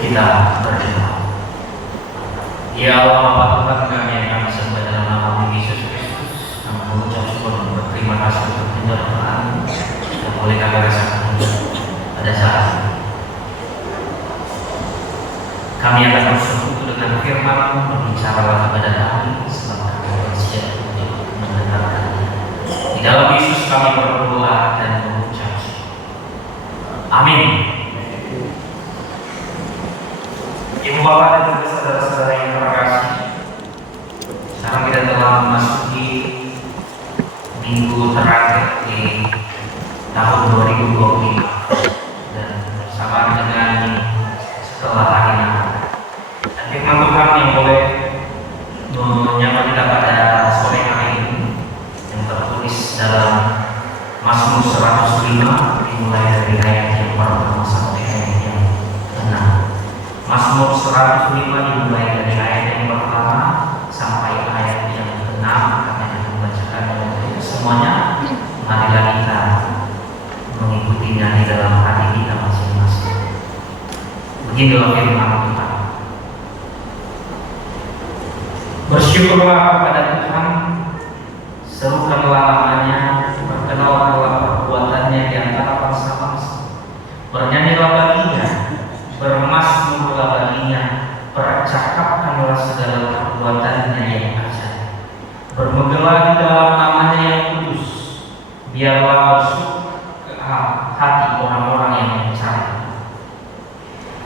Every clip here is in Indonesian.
Kita berdoa. Ya Allah, Bapa Tuhan kami yang kami sembah dalam nama Yesus Kristus, kami mengucap syukur dan berterima kasih untuk penyertaan yang boleh kami rasakan pada saat ini. Kami akan bersekutu dengan firman-Mu, berbicaralah kepada kami sebab kami bersiap untuk mendengarkannya. Di dalam Yesus kami berdoa dan mengucap syukur. Amin. Ibu bapak dan juga saudara-saudara yang terkasih, sekarang kita telah memasuki minggu terakhir di tahun 2025 dan bersamaan dengan setelah hari Natal. Dan firman Tuhan yang boleh menyapa kita pada sore hari ini yang tertulis dalam Mazmur 105 dimulai dari ayat yang pertama sampai ayat yang ke-6. Mazmur 105 dimulai dari ayat yang pertama sampai ayat yang ke-6 akan dibacakan oleh kita semuanya. Marilah kita mengikutinya di dalam hati kita masing-masing. Beginilah firman Tuhan. Bersyukurlah kepada Tuhan, serukanlah namanya, perkenalkanlah perbuatannya di antara bangsa-bangsa. Bernyanyilah baginya, bermazmurlah baginya, percakapkanlah segala perbuatannya yang ajaib. Bermegelah di dalam namanya yang kudus, biarlah masuk ke hati orang-orang yang mencari.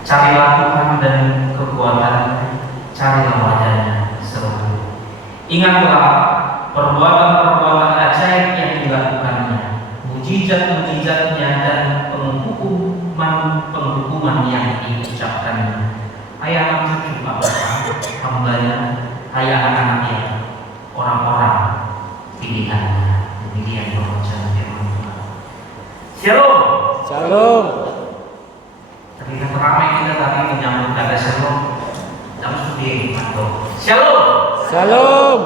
Carilah Tuhan dan kekuatannya, carilah wajahnya selalu. Ingatlah perbuatan-perbuatan ajaib yang dilakukannya, mujizat-mujizatnya dan penghukuman yang diucapkannya. Hai anak cucu Abraham, hambanya, hai anak-anaknya, orang-orang pilihannya. Demikian pembacaan firman Tuhan. Shalom. Shalom. Terlihat ramai kita tadi menyambut kata shalom. Dalam studi mantap. Shalom. Shalom.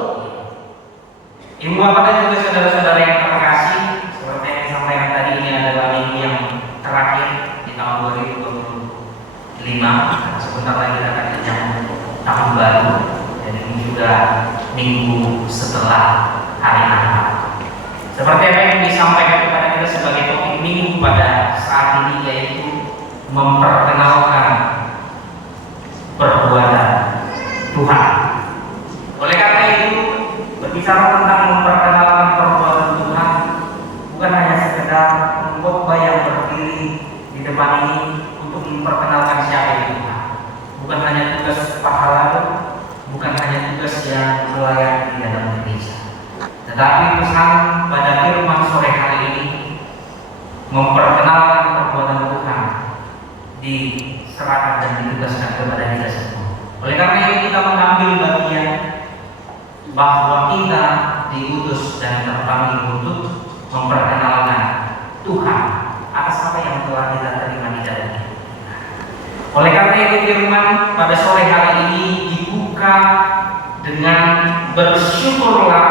Ibu bapak dan juga saudara-saudara yang terkasih, seperti yang disampaikan tadi, ini adalah minggu yang terakhir di tahun 2025. Sebentar lagi kita akan menyambut tahun baru, dan ini juga minggu setelah hari Natal. Seperti apa yang disampaikan kepada kita sebagai topik minggu pada saat ini, yaitu memperkenalkan perbuatan Tuhan. Oleh karena itu, berbicara tentang memperkenalkan perbuatan Tuhan bukan hanya sekedar khotbah yang berdiri di depan ini untuk memperkenalkan siapa itu Tuhan. Bukan hanya tugas pahlawan, bukan hanya tugas yang melayani di dalam gereja. Tetapi pesan pada firman sore hari ini memperkenalkan perbuatan Tuhan diserahkan dan ditugaskan kepada kita semua. Oleh karena itu kita mengambil bagian bahwa kita diutus dan terpanggil untuk memperkenalkan Tuhan atas apa yang telah kita terima di dalam hidup. Oleh karena itu firman pada sore hari ini dibuka dengan bersyukurlah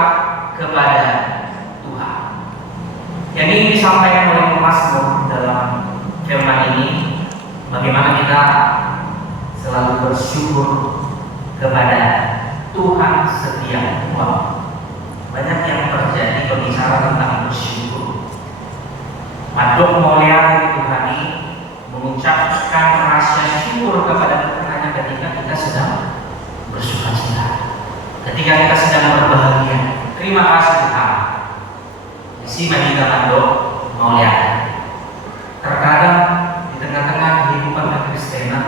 kepada Tuhan. Yang ini disampaikan oleh Mazmur dalam firman ini, bagaimana kita selalu bersyukur kepada Tuhan setiap waktu. Banyak yang terjadi berbicara tentang bersyukur. Madok mulia Tuhani mengucapkan rasa syukur kepada Tuhan hanya ketika kita sedang bersukacita, ketika kita sedang berbahagia. Terima kasih Tuhan. Si Madinah Madok mulia. Terkadang di tengah-tengah kehidupan kekristenan,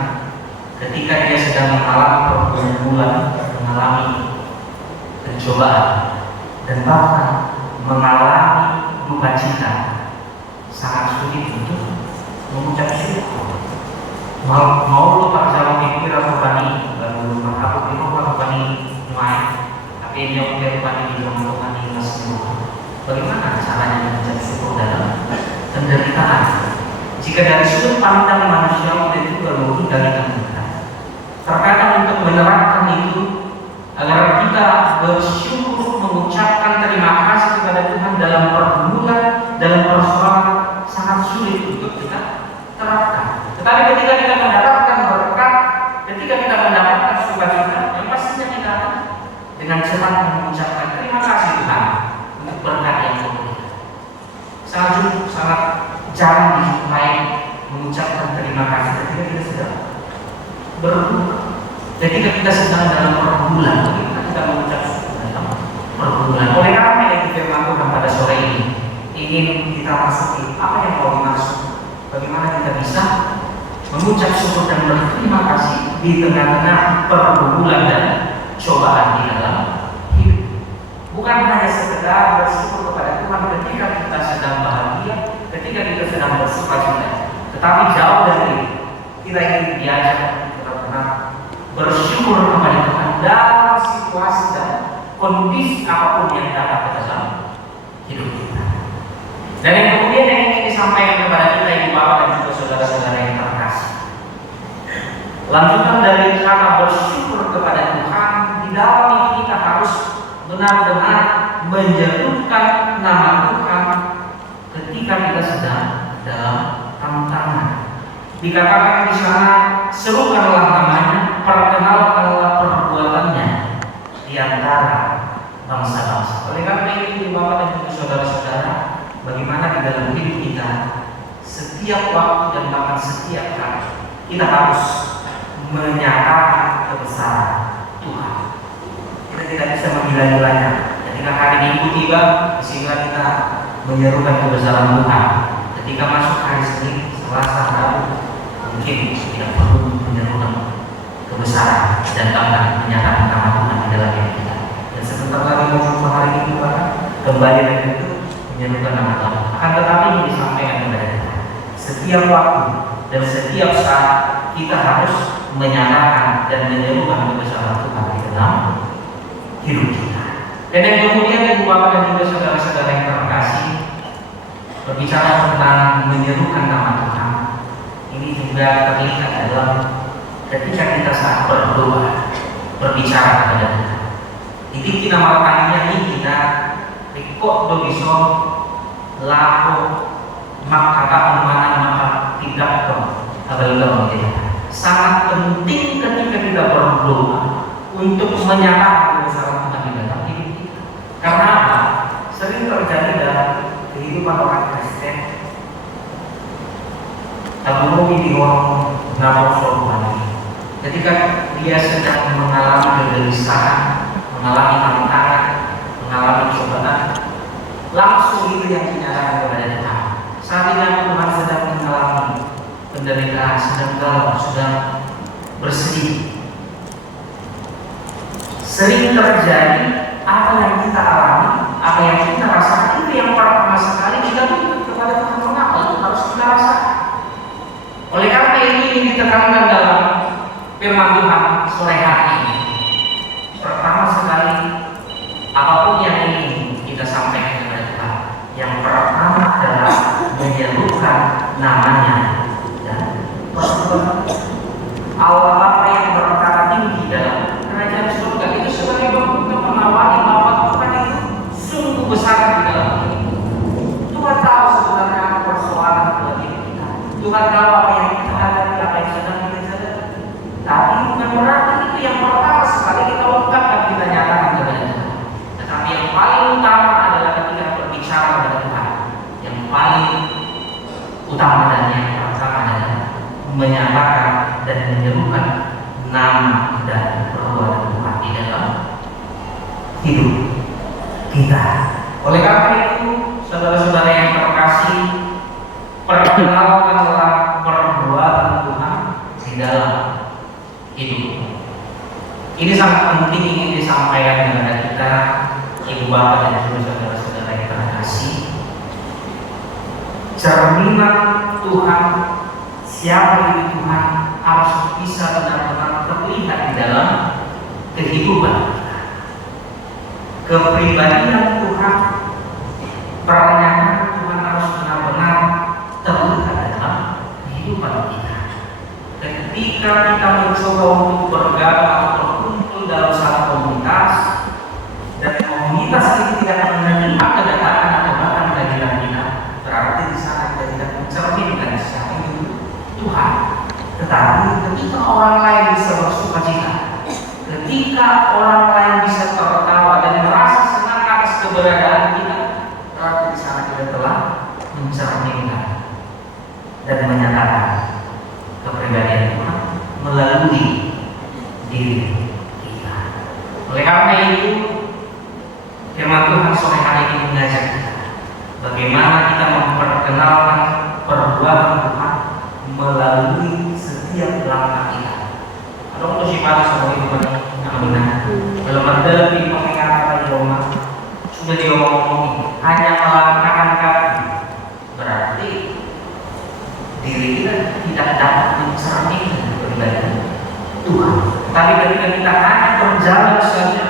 ketika dia sedang mengalami pergumulan, mengalami pencobaan, dan bahkan mengalami duka cita, sangat sulit untuk mengucap syukur. Mau lu tak jawab pikir atau bani, lalu menghapus itu atau bani main, tapi dia pikir bani di dalam bani masih. Bagaimana caranya mengucap syukur dalam penderitaan? Jika dari sudut pandang manusia itu perlu kita terkadang untuk menerapkan itu agar kita bersyukur, mengucapkan terima kasih kepada Tuhan dalam pergumulan, dalam persoalan sangat sulit untuk kita terapkan. Tetapi ketika kita mendapatkan berkat ketika kita sedang berduka, ketika kita sedang dalam pergumulan, bagaimana kita mengucap syukur dalam pergumulan. Oleh karena itu firman Tuhan pada sore ini ingin kita masuki apa yang kau maksud, bagaimana kita bisa mengucap syukur dan berterima kasih di tengah-tengah pergumulan dan cobaan di dalam hidup. Bukan hanya sekedar bersyukur kepada Tuhan ketika kita sedang bahagia, ketika kita sedang bersukacita, tetapi jauh dari itu kita ingin diajak benar-benar bersyukur kepada Tuhan dalam situasi dan kondisi apapun yang datang ke dalam hidup kita. Dan yang kemudian yang ingin disampaikan kepada kita ibu bapak dan juga saudara-saudara yang terkasih, lanjutan dari kata bersyukur kepada Tuhan, di dalam ini kita harus benar-benar menjatuhkan nama Tuhan ketika kita sedang dalam tantangan. Dikatakan di sana, serukanlah namanya, perkenalkanlah perbuatannya di antara bangsa-bangsa. Oleh karena itu, Bapak dan Ibu saudara-saudara, bagaimana di dalam hidup kita setiap waktu dan bahkan setiap kali kita harus menyatakan kebesaran Tuhan. Kita tidak bisa menggila-gilanya. Ketika hari Minggu tiba, disinilah kita menyerukan kebesaran Tuhan. Ketika masuk hari Senin, Selasa, Rabu, mungkin tidak perlu menyerukan kebesaran dan bahkan menyatakan nama Tuhan di dalam hidup kita. Dan sebentar lagi mau hari Minggu kembali lagi itu menyerukan nama Tuhan. Akan tetapi yang disampaikan kepada kita, setiap waktu dan setiap saat kita harus menyatakan dan menyerukan kebesaran Tuhan di dalam hidup kita. Dan yang kemudian ibu bapak dan juga saudara-saudara yang terkasih, berbicara tentang menyerukan nama Tuhan, ini juga terlihat dalam ketika kita saat berdoa berbicara kepada Tuhan. Titik nama tanya ini kita rekod dobiso lako maka mana maka tidak abal sangat penting ketika kita berdoa untuk menyatakan kebesaran Tuhan di dalam hidup kita. Karena apa? Sering terjadi dalam kehidupan orang Kristen. Tabung di orang Nabi ketika dia sedang mengalami kegelisahan, mengalami tantangan, mengalami cobaan, langsung itu yang dinyatakan kepada Tuhan. Saat ini Tuhan sedang mengalami penderitaan, sedang galau, sedang bersedih. Sering terjadi apa yang kita alami, apa yang kita rasakan itu yang pertama sekali kita tuntut kepada Tuhan. Mengapa itu harus kita rasakan? Oleh karena ini ditekankan dalam firman Tuhan sore hari ini. Pertama sekali, apapun yang ingin kita sampaikan kepada Tuhan, yang pertama adalah menyerukan namanya dan bersyukur. Allah Bapa yang berkata tinggi dalam kerajaan surga itu sebagai bentuk mengawali Bapa Tuhan itu sungguh besar di dalam hidup. Tuhan tahu sebenarnya apa persoalan dalam hidup kita. Tuhan tahu apa yang kita hadapi, apa yang sedang kita jalani. Tapi bukan berarti itu yang pertama sekali kita ungkapkan, kita nyatakan kepada Tuhan. Tetapi yang paling utama adalah ketika berbicara kepada Tuhan. Yang paling utama dan yang pertama adalah menyatakan dan menyerukan nama dan perbuatan Tuhan di dalam hidup kita. Oleh karena itu, saudara-saudara yang terkasih, perkenalkanlah perbuatan Tuhan di dalam hidup. Ini sangat penting ingin disampaikan kepada kita, ibu bapak dan juga saudara-saudara yang terkasih. Cerminan Tuhan, siapa itu Tuhan, harus bisa benar-benar terlihat di dalam kehidupan kita. Kepribadian Tuhan, perannya Tuhan harus benar-benar terlihat dalam kehidupan kita. Ketika kita mencoba untuk bergabung atau berkumpul dalam satu komunitas, dan komunitas ini tidak menerima kedatangan atau bahkan kehadiran kita, berarti di sana kita tidak mencerminkan siapa itu Tuhan. Tetapi ketika orang lain bisa bersukacita, ketika orang lain bisa tertawa dan merasa senang atas keberadaan kita, berarti di sana kita telah mencerminkan dan menyatakan kepribadian melalui diri kita. Oleh karena itu, firman Tuhan sore hari ini mengajak kita bagaimana kita memperkenalkan perbuatan Tuhan melalui setiap langkah kita. Ada untuk siapa sebagai Tuhan aminah. Dalam pada di pengingat Roma sudah diomong hanya melangkahkan kaki, berarti diri kita tidak dapat mencerminkan kepribadian Tuhan. Tapi ketika kita hanya berjalan saja,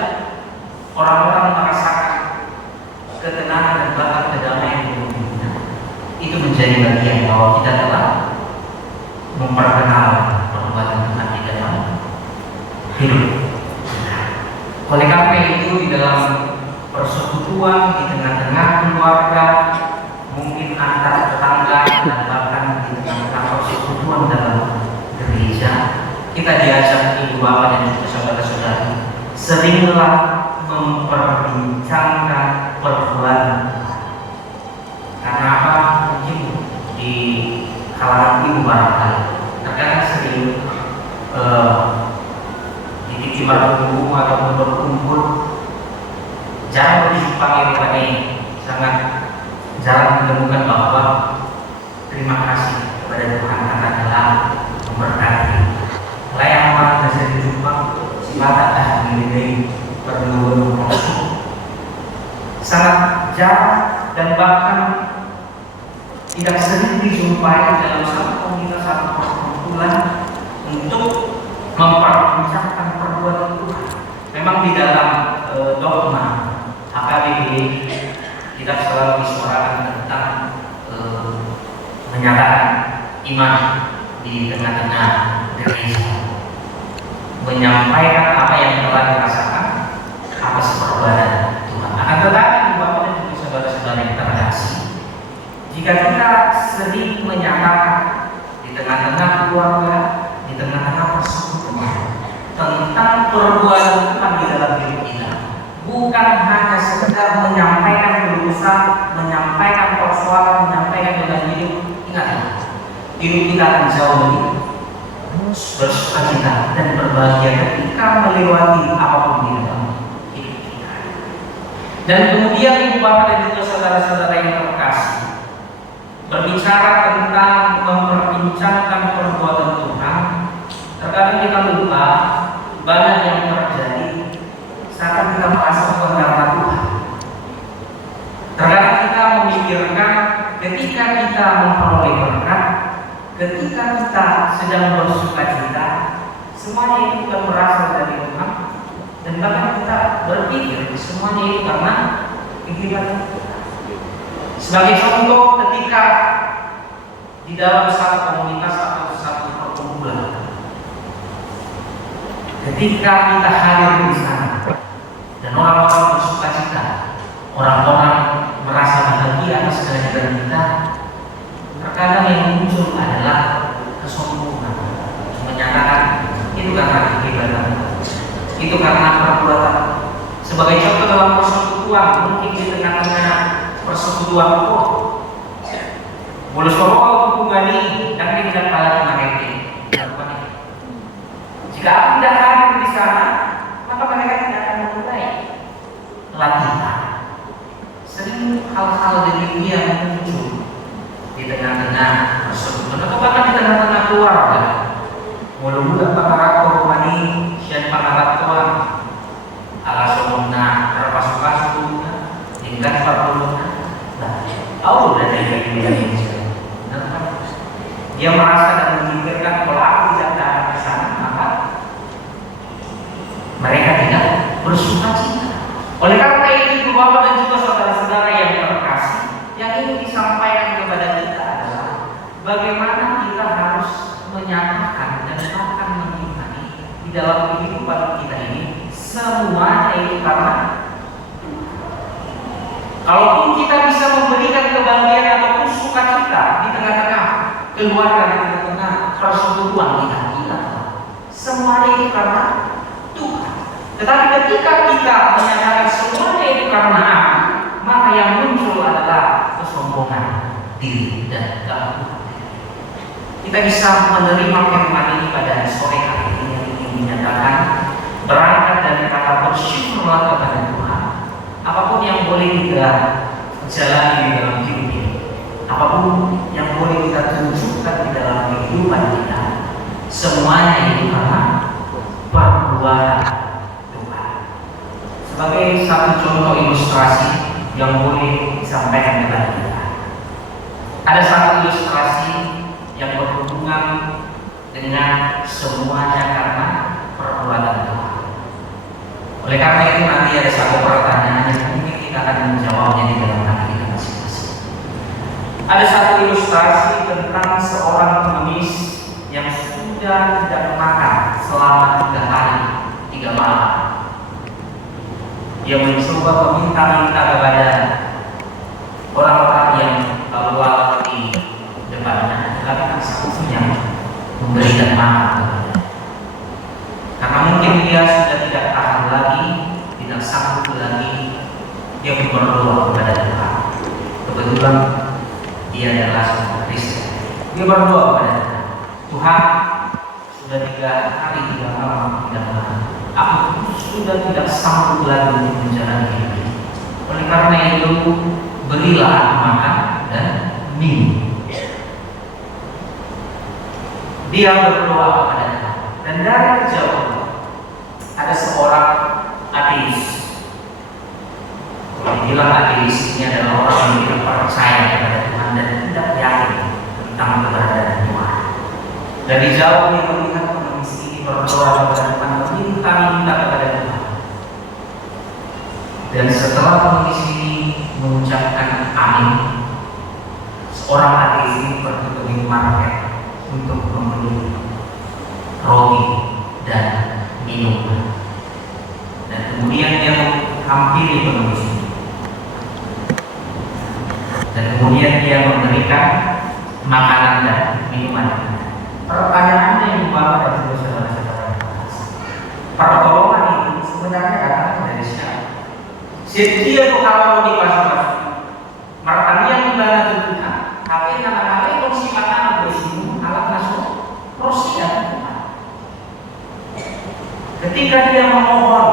orang-orang merasakan ketenangan dan bahkan kedamaian di dunia. Itu menjadi bagian bahwa kita telah memperkenalkan perbuatan Tuhan di dalam hidup. Oleh karena itu, di dalam persekutuan, di tengah-tengah keluarga, mungkin antar tetangga, dan bahkan di tengah-tengah persekutuan dalam gereja, kita diajak ibu bapak dan juga saudara-saudari, seringlah memperbincangkan perbuatan Tuhan. Karena apa? Mungkin di kalangan ibu barangkali terkadang sering di titik berkumpul ataupun berkumpul jarang dijumpai kepada ini, sangat jarang ditemukan bahwa terima kasih kepada Tuhan karena telah memberkati. Layanan bisa dijumpa silakan menilai perlu sangat jarang dan bahkan tidak sering dijumpai dalam satu komunitas atau perkumpulan untuk memperbincangkan perbuatan Tuhan. Memang di dalam dogma HKBP kita selalu disuarakan tentang menyatakan iman di tengah-tengah gereja, menyampaikan apa yang telah dirasakan atas perbuatan Tuhan. Akan tetapi Bapak dan juga saudara-saudara yang terkasih, jika kita sering menyatakan di tengah-tengah keluarga, di tengah-tengah persekutuan tentang perbuatan Tuhan di dalam hidup kita, bukan hanya sekedar menyampaikan keluhan, menyampaikan persoalan, menyampaikan beban hidup. Ingatlah, hidup kita akan jauh lebih bersukacita dan berbahagia ketika melewati apapun di dalam hidup kita. Dan kemudian ibu bapak dan juga saudara-saudara yang terkasih, berbicara tentang memperbincangkan perbuatan Tuhan, terkadang kita lupa banyak yang terjadi saat kita merasa Tuhan karena Tuhan. Terkadang kita memikirkan ketika kita memperoleh berkat, ketika kita sedang bersukacita, semuanya itu bukan berasal dari Tuhan, dan bahkan kita berpikir semuanya itu karena kegiatan kita. Sebagai contoh, ketika di dalam satu komunitas atau satu perkumpulan, ketika kita hadir di sana dan orang-orang bersukacita, orang-orang merasa bahagia atas kehadiran kita, terkadang yang muncul adalah kesombongan, menyatakan itu karena kehebasan, itu karena perbuatan. Sebagai contoh dalam persekutuan, mungkin di tengah-tengah persekutuan kok boleh suruh hubungan ini dan tidak kalah mereka. Jika aku tidak hadir di sana, maka mereka tidak akan memulai latihan. Sering hal-hal demikian muncul di tengah-tengah persekutuan atau bahkan di tengah-tengah keluarga. Mula-mula pangarat kormani sian pangarat Tuhan ala somona terpasukan hingga perpuluhan. Tahu dan dari dia merasa dan memikirkan kalau aku tidak datang ke sana, maka mereka tidak bersukacita. Oleh karena itu, Bapak dan juga saudara-saudara yang terkasih, yang ingin disampaikan kepada kita adalah bagaimana kita harus menyatakan dan bahkan mengimani di dalam kehidupan kita ini semuanya itu karena kalaupun kita bisa memberikan kebahagiaan ataupun sukacita di tengah-tengah keluarga, di tengah-tengah persekutuan kita, semuanya itu karena Tuhan. Tetapi ketika kita menyatakan semuanya itu karena aku, maka yang muncul adalah kesombongan diri dan keangkuhan. Kita bisa menerima firman ini pada sore hari ini. jalani di dalam hidup ini. Apapun yang boleh kita tunjukkan di dalam kehidupan kita, semuanya itu karena perbuatan Tuhan. Sebagai satu contoh ilustrasi yang boleh disampaikan kepada kita, ada satu ilustrasi yang berhubungan dengan semuanya karena perbuatan Tuhan. Oleh karena itu nanti ada satu pertanyaan yang mungkin kita akan menjawabnya di dalam hati kita masing-masing. Ada satu ilustrasi tentang seorang pengemis yang sudah tidak makan selama 3 hari 3 malam. Dia mencoba meminta-minta kepada orang-orang yang lalu di depannya, tetapi tak sanggup memberikan makan kepada. Karena mungkin dia sudah tidak tahan lagi, tidak sanggup lagi, dia berdoa kepada Tuhan. Kebetulan dia adalah seorang Kristen. Dia berdoa kepada Tuhan. Tuhan, sudah 3 hari 3 malam tidak makan. Aku sudah tidak sanggup lagi untuk menjalani hidup ini. Oleh karena itu, berilah aku makan dan minum. Dia berdoa kepada Tuhan. Dan dari kejauhan ada seorang ateis. Kalau dibilang ateis, ini adalah orang yang tidak percaya kepada Tuhan dan tidak yakin tentang keberadaan Tuhan. Dari jauh dia melihat pengemis ini berdoa kepada Tuhan, meminta-minta kepada Tuhan. Dan setelah pengemis ini mengucapkan amin, seorang ateis ini pergi ke minimarket untuk membeli roti dan minuman. Dan kemudian dia menghampiri pengemis ini. Dan kemudian dia memberikan makanan dan minuman. Pertanyaannya yang Bapak dan juga saudara-saudara, pertolongan itu sebenarnya datang dari siapa? Dia tuh kalau mau dipasang martani yang dimana tuh Tuhan, tapi nama-nama kong si makanan bersih alat masuk Rusia. Ketika dia memohon,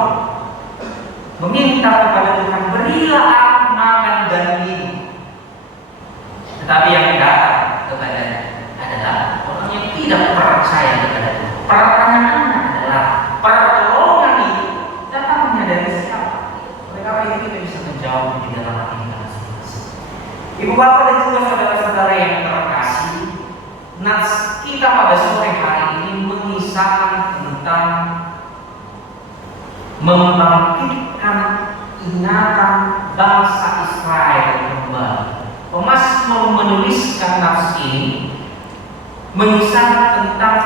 meminta kepada Tuhan, berilah aku makan dan minum. Tetapi yang datang kepadanya adalah orang yang tidak percaya kepada Tuhan. Pertanyaannya adalah pertolongan itu datangnya dari siapa? Oleh karena itu kita bisa menjawab di dalam hati kita masing-masing. Ibu bapak dan juga saudara-saudara yang terkasih, nas kita pada sore hari ini mengisahkan tentang membangkitkan ingatan bangsa Israel kembali. Pemasmur menuliskan nafs ini mengisahkan tentang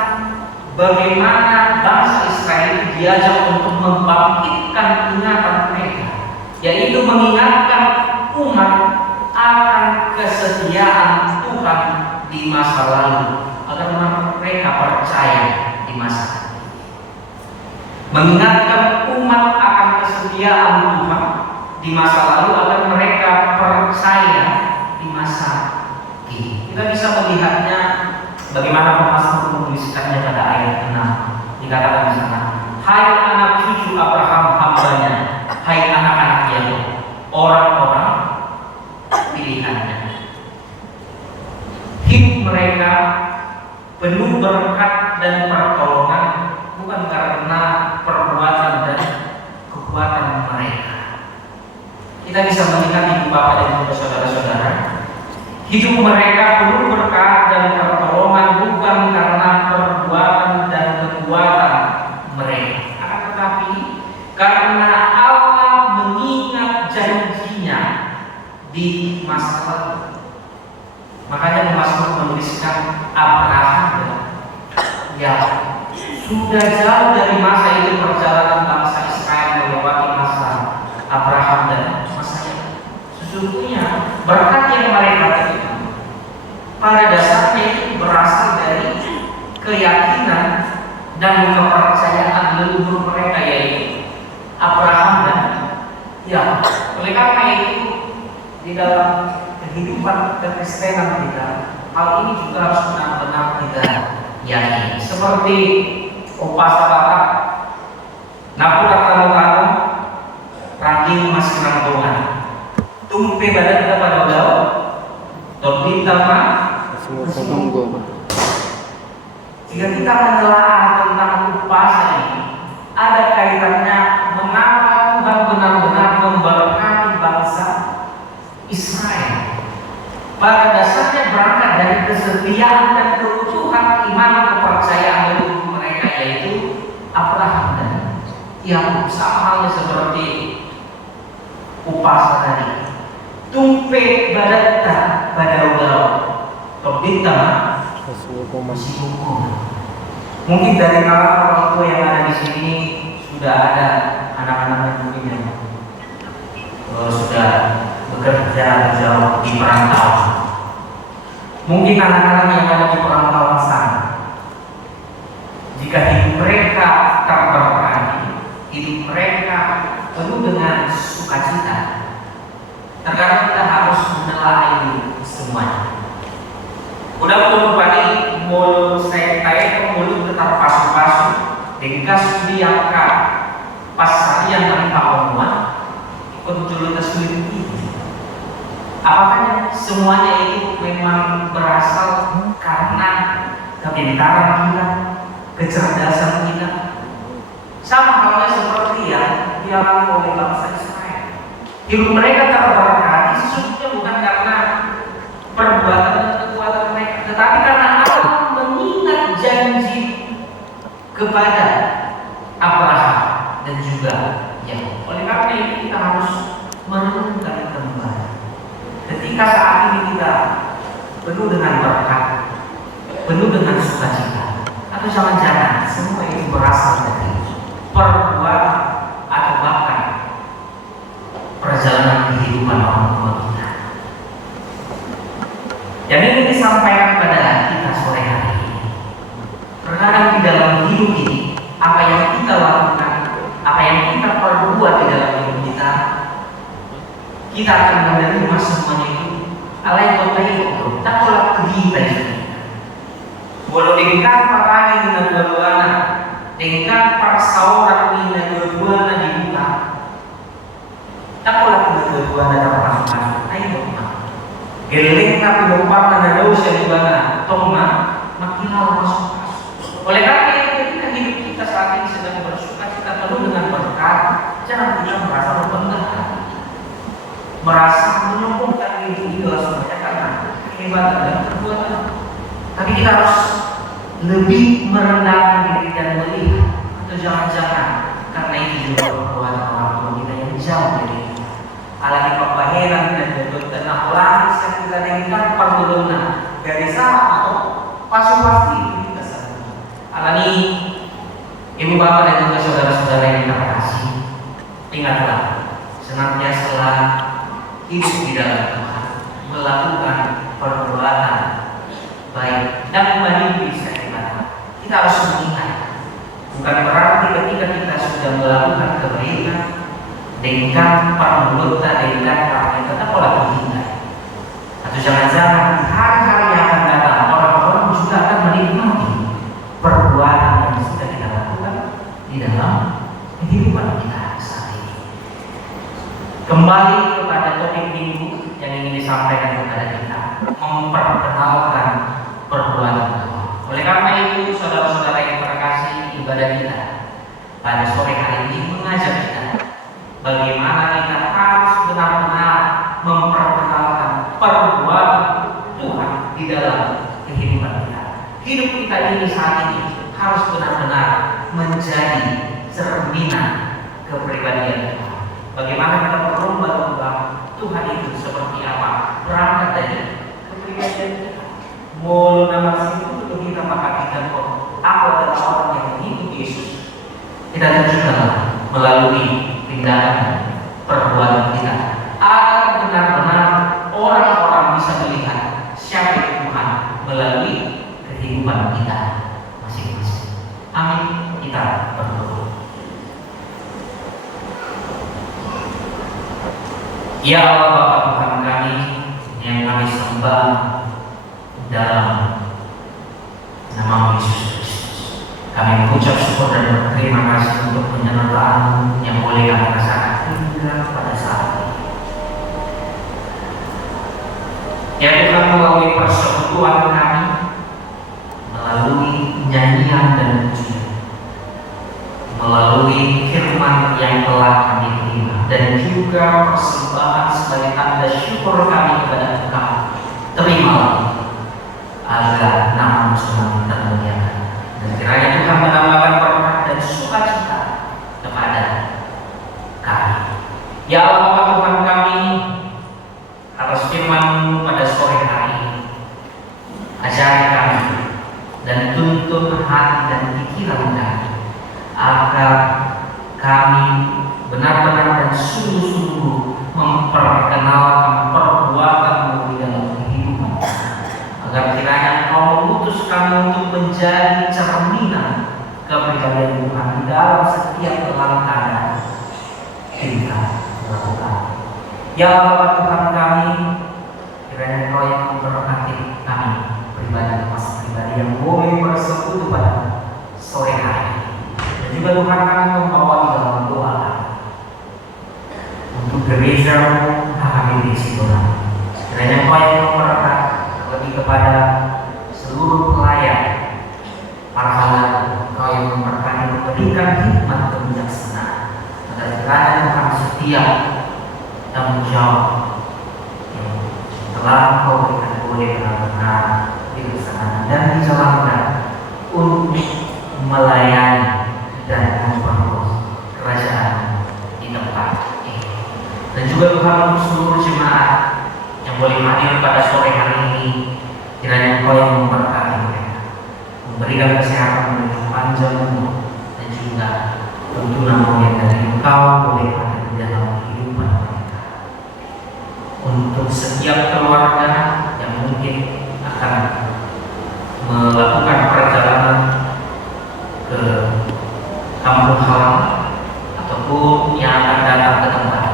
bagaimana bangsa Israel diajak untuk membangkitkan ingatan mereka, yaitu mengingatkan umat akan kesetiaan Tuhan di masa lalu agar mereka percaya di masa depan. Mengingatkan umat akan kesetiaan Tuhan di masa lalu agar mereka percaya di masa kini. Kita bisa melihatnya bagaimana pemasmur menuliskannya pada ayat 6. Dikatakan di sana, hai anak cucu Abraham hambanya, hai anak-anak Yakub, orang-orang pilihannya. Hidup mereka penuh berkat dan pertolongan bukan karena perbuatan dan kekuatan mereka. Kita bisa melihat ibu bapak dan juga saudara-saudara, hidup mereka penuh berkat dan pertolongan bukan karena perbuatan dan kekuatan mereka, akan tetapi karena Allah mengingat janjinya di masa lalu. Makanya pemasmur menuliskan Abraham ya sudah jauh dari masa itu perjalanan bangsa Israel melewati masa Abraham dan masa yang sesungguhnya berkat yang mereka terima pada dasarnya itu berasal dari keyakinan dan kepercayaan leluhur mereka, yaitu Abraham dan ya. Oleh karena itu di dalam kehidupan kekristenan kita, hal ini juga harus benar-benar kita yakini. Seperti upasapata, napura talo rangging mas nanggongan. tumpe badan kita pada beliau, topita mah Semua penunggu. jika kita menelaah tentang puasa ini, ada kaitannya mengapa Tuhan benar-benar memberkati bangsa Israel. Pada dasarnya berangkat dari kesetiaan dan keutuhan iman kepercayaan leluhur mereka, yaitu Abraham dan Yakub. Sama halnya seperti puasa tadi. Tumpe badata pada udara, topita masih hukum. Mungkin dari kalangan orang tua yang ada di sini sudah ada anak-anak yang mungkin yang sudah bekerja jauh di perantauan. Mungkin anak-anak yang ada di perantauan sana, jika hidup mereka terberkati, hidup mereka penuh dengan sukacita, terkadang kita harus menelaah ini semuanya. Udah pun balik mulut saya kayak mulut tetap pasu-pasu dengkas biarka pasar yang dari Papua ikut dulu tersulit ini. Apakah semuanya itu memang berasal karena kepintaran kita, kecerdasan kita? Sama halnya seperti yang dialami oleh bangsa Israel. Hidup mereka terberkati sesungguhnya bukan karena perbuatan dan kekuatan mereka, tetapi karena Allah mengingat janji kepada Abraham dan juga Yakub. Oleh karena itu kita harus merenungkan kembali. Ketika saat ini kita penuh dengan berkat, penuh dengan sukacita, atau jangan-jangan semua itu berasal dari perbuatan atau bahkan perjalanan kehidupan orang tua kita. Dan ini disampaikan pada kita sore hari ini. Terkadang di dalam hidup ini, apa yang kita lakukan, apa yang kita perbuat di dalam hidup kita akan menerima semuanya itu. Alai kota itu, tak boleh kita ini. Walau dengan parani dengan dua-duana, dengan persauran dengan dua-duana di muka, tak boleh dua-duana dalam pasukan. Ayo, geleng tapi lupa nana dosa di mana, toma makinal masuk. Oleh karena itu ketika hidup kita saat ini sedang bersuka, kita perlu dengan berkat, jangan kita merasa rendah, merasa menyombongkan diri itu semuanya karena kehebatan dan perbuatan. Tapi kita harus lebih merendahkan diri dan melihat, atau jangan-jangan karena itu juga perbuatan orang tua kita yang jauh dari kita. Alami papaheran dan bentuk tanah langis yang kita dengar pertolongan dari sana atau pasti itu kita sadar. Alami ibu bapak dan juga saudara-saudara yang kita kasih, ingatlah senantiasa hidup di dalam Tuhan, melakukan perbuatan baik dan kembali bisa ibadah. Kita harus mengingat, bukan berarti ketika kita sudah melakukan kebaikan dengan perbuatan dengan orang yang tetap pola menghindar. Atau jangan-jangan di hari-hari yang akan datang orang-orang juga akan menikmati perbuatan yang sudah kita lakukan di dalam kehidupan kita saat ini. Kembali kepada topik minggu yang ingin disampaikan kepada kita, memperkenalkan perbuatan Tuhan. Oleh karena itu, saudara-saudara yang terkasih, ibadah kita pada sore hari ini mengajak kita bagaimana kita harus benar-benar memperkenalkan perbuatan Tuhan di dalam kehidupan kita. Hidup kita ini saat ini harus benar-benar menjadi cerminan kepribadian Tuhan. Bagaimana kita berlomba-lomba Tuhan itu seperti apa? Berangkat dari kepribadian kita. Mau nama situ untuk kita maka kita kok aku adalah orang yang mengikut Yesus. Kita tunjukkan melalui tindakan perbuatan kita agar benar-benar orang-orang bisa melihat siapa itu Tuhan melalui kehidupan kita masing-masing. Amin. Kita berdoa. Ya Allah Bapa Tuhan kami yang kami sembah dalam nama Yesus Kristus, kami mengucap syukur dan berterima kasih untuk penyertaan yang boleh kami rasakan hingga pada saat ini. Ya Tuhan, melalui persekutuan kami, melalui nyanyian dan pujian, melalui firman yang telah kami terima, dan juga persembahan sebagai tanda syukur kami kepada Engkau, terimalah agar nama-Mu semakin termuliakan. Dan kiranya Tuhan menambahkan berkat dan sukacita kepada kami. Ya Allah Bapa Tuhan kami, atas firman-Mu pada sore hari ini, ajari kami dan tuntun hati dan pikiran kami agar kami benar-benar dan sungguh-sungguh memperkenalkan perbuatan-Mu di dalam kehidupan, agar kiranya Engkau mengutus kami untuk menjadi cerminan kepribadian Tuhan di dalam setiap langkah dan tingkah lakukan. Ya Allah Tuhan kami, kiranya Engkau yang memberkati kami pribadi yang boleh bersekutu pada sore hari ini. Dan juga Tuhan kami membawa di dalam doa untuk gereja-Mu HKBP Sidoarjo. Kiranya Engkau yang memberkati lebih kepada seluruh pelayan, para hamba Engkau yang memberkati memberikan hikmat kebijaksanaan, agar kiranya Tuhan setiap tanggung jawab yang telah Engkau berikan boleh benar-benar dilaksanakan dan dijalankan untuk melayani dan memperluas kerajaan di tempat ini. Dan juga Tuhan, untuk seluruh jemaat yang boleh hadir pada sore hari ini, kiranya Engkau yang memberkati mereka, memberikan kesehatan, memberikan panjang umur, dan juga tuntunan yang dari Engkau boleh hadir di dalam kehidupan mereka. Untuk setiap keluarga yang mungkin akan melakukan perjalanan ke kampung halaman ataupun yang akan datang ke tempat,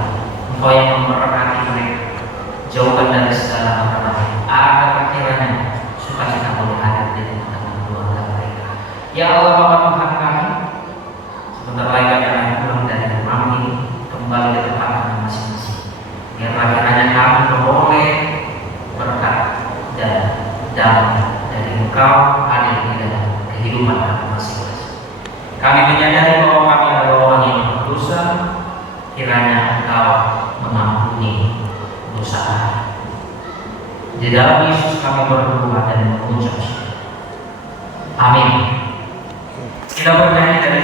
Engkau yang memberkati mereka, jauhkan dari segala macam agar kiranya sukacita boleh hadir di tengah-tengah keluarga mereka. Ya Allah Bapa Tuhan kami, sebentar lagi kami pulang dari rumah ini kembali ke tempat kami masing-masing. Biarlah kiranya kami beroleh berkat dan damai dari Engkau hadir di dalam kehidupan kami masing-masing. Kami menyadari bahwa kami adalah orang yang berdosa, kiranya Engkau mengampuni dosa kami. Di dalam Yesus kami berdoa dan mengucap syukur. Amin. Kita bernyanyi dari